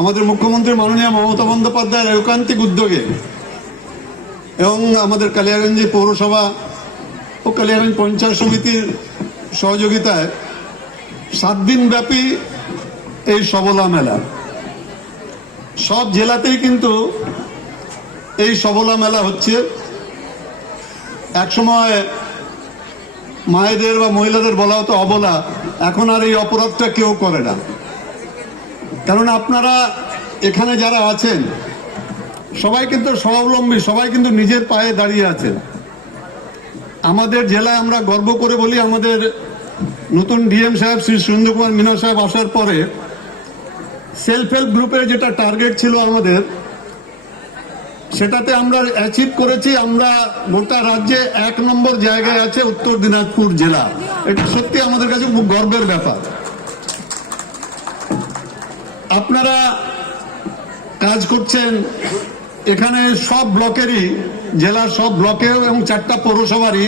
আমাদের মুখ্যমন্ত্রী মাননীয় মমতা বন্দ্যোপাধ্যায়ের একান্তিক উদ্যোগে এবং আমাদের কালিয়াগঞ্জ পৌরসভা ও কালিয়াগঞ্জ পঞ্চায়েত সমিতির সহযোগিতায় সাত দিন ব্যাপী এই সবলা মেলা। সব জেলাতেই কিন্তু এই সবলা মেলা হচ্ছে। একসময় মায়েদের বা মহিলাদের বলা হতো অবলা, এখন আর এই অপরাধটা কেউ করে না। কারণ আপনারা এখানে যারা আছেন, সবাই কিন্তু স্বাবলম্বী, সবাই কিন্তু নিজের পায়ে দাঁড়িয়ে আছেন। আমাদের জেলায় আমরা গর্ব করে বলি, আমাদের নতুন ডিএম সাহেব, শ্রী সুন্দর কুমার মিনা সাহেব আসার পরে সেলফ হেল্প গ্রুপের যেটা টার্গেট ছিল আমাদের, সেটাতে আমরা অ্যাচিভ করেছি। আমরা গোটা রাজ্যে এক নম্বর জায়গায় আছে উত্তর দিনাজপুর জেলা। এটা সত্যি আমাদের কাছে খুব গর্বের ব্যাপার। আপনারা কাজ করছেন এখানে সব ব্লকেরই, জেলার সব ব্লকেও এবং চারটা পৌরসভারই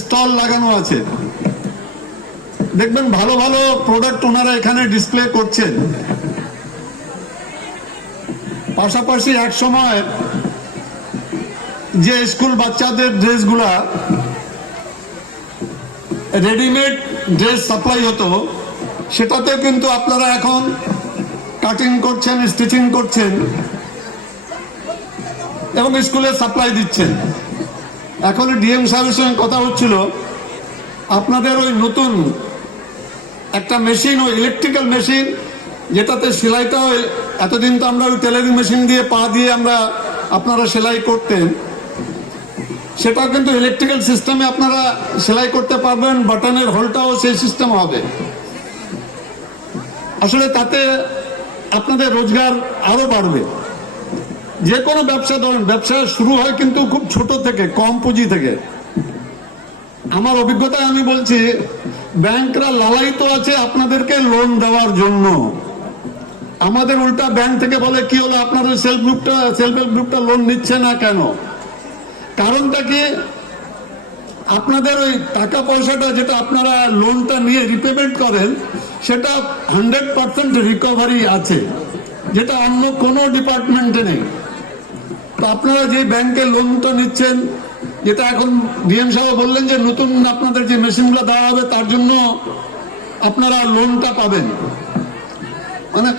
স্টল লাগানো আছে। দেখবেন ভালো ভালো প্রোডাক্ট ওনারা এখানে ডিসপ্লে করছেন। পাশাপাশি এক সময় যে স্কুল বাচ্চাদের ড্রেসগুলা রেডিমেড ড্রেস সাপ্লাই হতো সেটাতে কিন্তু আপনারা এখন কাটিং করছেন স্টিচিং করছেন এবং স্কুলে সাপ্লাই দিচ্ছেন। এখন ডিএম সাহেবের সঙ্গে কথা হচ্ছিল, আপনাদের ওই নতুন একটা মেশিন ওই ইলেকট্রিক্যাল মেশিন যেটাতে সেলাইটা ওই এতদিন তো আমরা ওই টেলারিং মেশিন দিয়ে পা দিয়ে আমরা আপনারা সেলাই করতেন সেটা কিন্তু ইলেকট্রিক্যাল সিস্টেমে আপনারা সেলাই করতে পারবেন বাটনের হোলটাও সেই সিস্টেম হবে। আসলে তাতে আপনাদের রোজগার আরও বাড়বে। যে কোনো ব্যবসা ধরুন, ব্যবসা শুরু হয় কিন্তু খুব ছোট থেকে, কম পুঁজি থেকে। আমার অভিজ্ঞতায় আমি বলছি, ব্যাংকরা লালায়িত আছে আপনাদেরকে লোন দেওয়ার জন্য। আমাদের উল্টা ব্যাংক থেকে বলে, কি হলো, আপনার ওই সেলফ গ্রুপটা সেলফ হেল্প গ্রুপটা লোন নিচ্ছে না কেন? কারণটা কি? আপনাদের ওই টাকা পয়সাটা যেটা আপনারা লোনটা নিয়ে রিপেমেন্ট করেন সেটা হান্ড্রেড পার্সেন্ট রিকভারি আছে, যেটা অন্য কোনো ডিপার্টমেন্টে নেই। তো আপনারা যে ব্যাংকে লোনটা নিচ্ছেন, যেটা এখন ডিএম সাহেব বললেন যে নতুন আপনাদের যে মেশিনগুলো দেওয়া হবে, তার জন্য আপনারা লোনটা পাবেন। মানে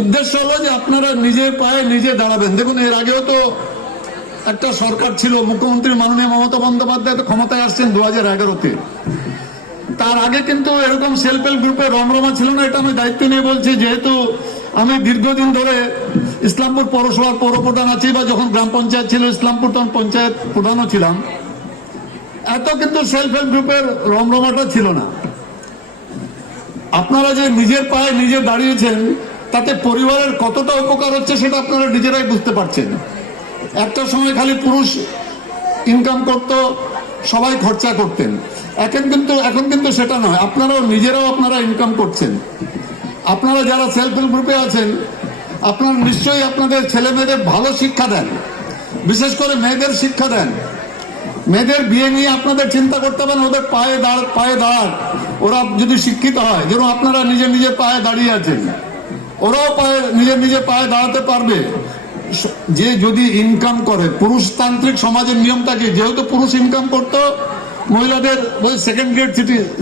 উদ্দেশ্য হলো যে আপনারা নিজের পায়ে নিজে দাঁড়াবেন। দেখুন, এর আগেও তো একটা সরকার ছিল, মুখ্যমন্ত্রী মাননীয় মমতা বন্দ্যোপাধ্যায় তো ক্ষমতায় আসছেন দু হাজার এগারোতে। তার আগে কিন্তু এরকম সেলফ হেল্প গ্রুপে রমরমা ছিল না, এটা আমি দায়িত্ব নিয়ে বলছি। যেহেতু আমি দীর্ঘদিন ধরে ইসলামপুর পৌরসভার পৌর প্রধান আছি বা যখন গ্রাম পঞ্চায়েত ছিল, ইসলামপুর তখন পঞ্চায়েত প্রধানও ছিলাম। এত কিন্তু সেলফ হেল্প গ্রুপের রমরমাটা ছিল না। আপনারা যে নিজের পায়ে নিজে দাঁড়িয়েছেন, তাতে পরিবারের কতটা উপকার হচ্ছে সেটা আপনারা নিজেরাই বুঝতে পারছেন। একটা সময় খালি পুরুষ ইনকাম করত, সবাই খরচা করতেন। এখন কিন্তু এখন কিন্তু সেটা নয়। আপনারাও নিজেরাও আপনারা ইনকাম করছেন। আপনারা যারা সেলফ হেল্প গ্রুপে আছেন, আপনারা নিশ্চয়ই আপনাদের ছেলে মেয়েদের ভালো শিক্ষা দেন। বিশেষ করে মেয়েদের শিক্ষা দেন। মেয়েদের বিয়ে নিয়ে আপনাদের চিন্তা করতে হবে না, ওদের পায়ে দাঁড় পায়ে দাঁড় ওরা যদি শিক্ষিত হয় যেরকম আপনারা নিজে নিজে পায়ে দাঁড়িয়ে আছেন। ওরাও পায়ে নিজের নিজে পায়ে দাঁড়াতে পারবে। যে যদি ইনকাম করে, পুরুষতান্ত্রিক সমাজের নিয়মটা কি? যেহেতু পুরুষ ইনকাম করতো মহিলাদের ওই সেকেন্ড গ্রেড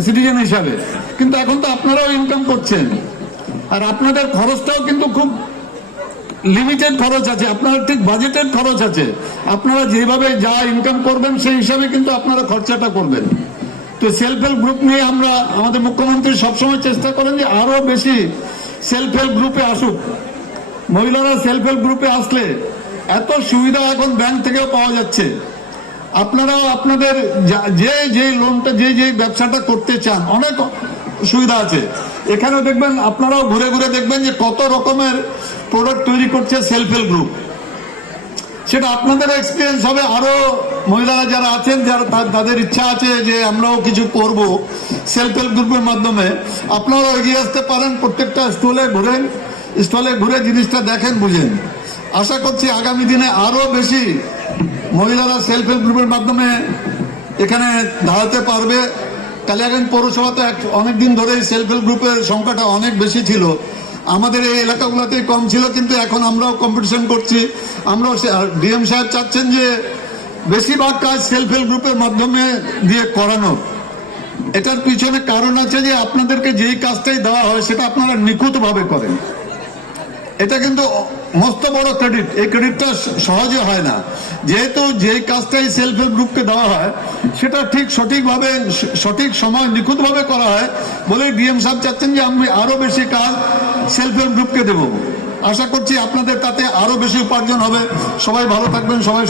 সিটিজেন হিসাবে। কিন্তু এখন তো আপনারাও ইনকাম করছেন। আর আপনাদের খরচটাও কিন্তু খুব লিমিটেড খরচ আছে। আপনার ঠিক বাজেটেড খরচ আছে। আপনারা যেভাবে যা ইনকাম করবেন, সেই হিসাবে কিন্তু আপনারা খরচাটা করবেন। তো সেলফ হেল্প গ্রুপ নিয়ে আমরা, আমাদের মুখ্যমন্ত্রী সবসময় চেষ্টা করেন যে আরও বেশি সেলফ হেল্প গ্রুপে আসুক। মহিলারা সেলফ হেল্প গ্রুপে আসলে এত সুবিধা এখন ব্যাংক থেকেও পাওয়া যাচ্ছে। আপনারাও আপনাদের যা- যে লোনটা, যে যে ব্যবসাটা করতে চান, অনেক সুবিধা আছে। এখানেও দেখবেন, আপনারাও ঘুরে ঘুরে দেখবেন যে কত রকমের প্রোডাক্ট তৈরি করছে সেলফ হেল্প গ্রুপ সেটা আপনাদের এক্সপিরিয়েন্স হবে। আরও মহিলারা যারা আছেন, যারা তাদের ইচ্ছা আছে যে আমরাও কিছু করব সেলফ হেল্প গ্রুপের মাধ্যমে। আপনারাও এগিয়ে আসতে পারেন, প্রত্যেকটা স্টলে ঘুরেন স্টলে ঘুরে জিনিসটা দেখেন, বুঝেন। আশা করছি আগামী দিনে আরও বেশি মহিলারা সেলফ হেল্প গ্রুপের মাধ্যমে এখানে দাঁড়াতে পারবে। কালিয়াগঞ্জ পৌরসভা তো এক অনেকদিন ধরে সেলফ হেল্প গ্রুপের সংখ্যাটা অনেক বেশি ছিল। আমাদের এই এলাকাগুলোতে কম ছিল, কিন্তু এখন আমরাও কম্পিটিশন করছি। আমরাও ডিএম সাহেব চাচ্ছেন যে বেশিরভাগ কাজ সেলফ হেল্প গ্রুপের মাধ্যমে দিয়ে করানো। এটার পিছনে কারণ আছে যে আপনাদেরকে যেই কাজটাই দেওয়া হয় সেটা আপনারা নিখুঁতভাবে করেন। এটা কিন্তু মস্ত বড় ক্রেডিট এই ক্রেডিটটা সহজে হয় না। যেহেতু যে কাজটাই সেলফ হেল্প গ্রুপকে দেওয়া হয়, সেটা ঠিক সঠিকভাবে সঠিক সময় নিখুঁতভাবে করা হয় বলে ডিএম সাহেব চাচ্ছেন যে আমি আরও বেশি কাজ সেলফ হেল্প গ্রুপকে দেবো। আশা করছি আপনাদের তাতে আরও বেশি উপার্জন হবে। সবাই ভালো থাকবেন, সবাই